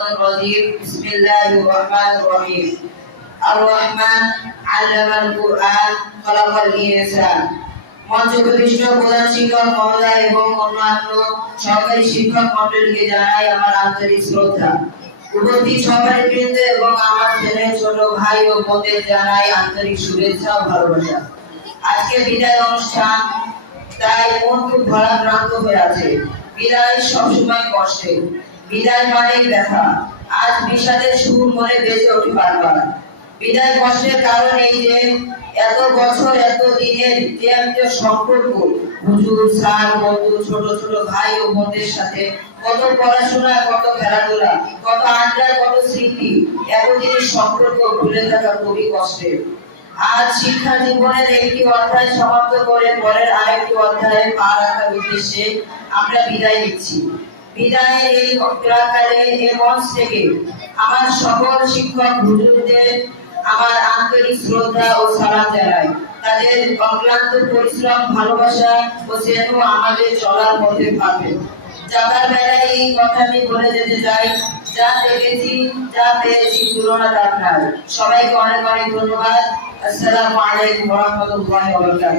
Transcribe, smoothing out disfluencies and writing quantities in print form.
الرجيم بسم الله الرحمن الرحيم الرحمن علم القرآن خلق الإنسان মঞ্চপ্রবিষ্ট প্রধান শিক্ষক মহোদয় এবং অন্যান্য সহকারী শিক্ষক মণ্ডলীকে জানাই আমার আন্তরিক শ্রদ্ধা। উপস্থিত সহকারী বৃন্দ এবং আমার ছেলে ছোট ভাই ও বোনদের জানাই আন্তরিক শুভেচ্ছা ও ভালোবাসা। আজকে বিদায় অনুষ্ঠান, তাই মন খুব ভারাক্রান্ত হয়ে আছে। বিদায় সবসময় কষ্টের, বিদায় মানে ব্যথা। আজ বিষাদের সুর মনে বেজে ওঠে বারবার। বিদায় কষ্টের কারণ এই যে এত বছর এত দিনের যে একটা সম্পর্ক, হুজুর স্যার বন্ধু ছোট ছোট ভাই ও বোনদের সাথে কত পড়াশোনা, কত খেলাধুলা, কত আড্ডা, কত স্মৃতি, এতদিনের সম্পর্ক ভুলে থাকা খুবই কষ্টের। আজ শিক্ষা জীবনের একটি অধ্যায় সমাপ্ত করে পরের আরেকটি অধ্যায়ে পা রাখার উদ্দেশ্যে আমরা বিদায় নিচ্ছি। বিদায়ের এই প্রাকালে এই মঞ্চ থেকে আমার সকল শিক্ষক হুজুরদের আমার আন্তরিক শ্রদ্ধা ও সালাম জানাই। তাদের অক্লান্ত পরিশ্রম, ভালোবাসা ও স্নেহ আমাদের চলার পথে পাবে। যাবার বেলায় এই কথাটি বলে যেতে চাই, যা দেখেছি, যা পেয়েছি তুলনা তার নাই। সবাইকে অনেক অনেক ধন্যবাদ। আসসালামু আলাইকুম ওয়া রাহমাতুল্লাহি ওয়া বারাকাতুহু।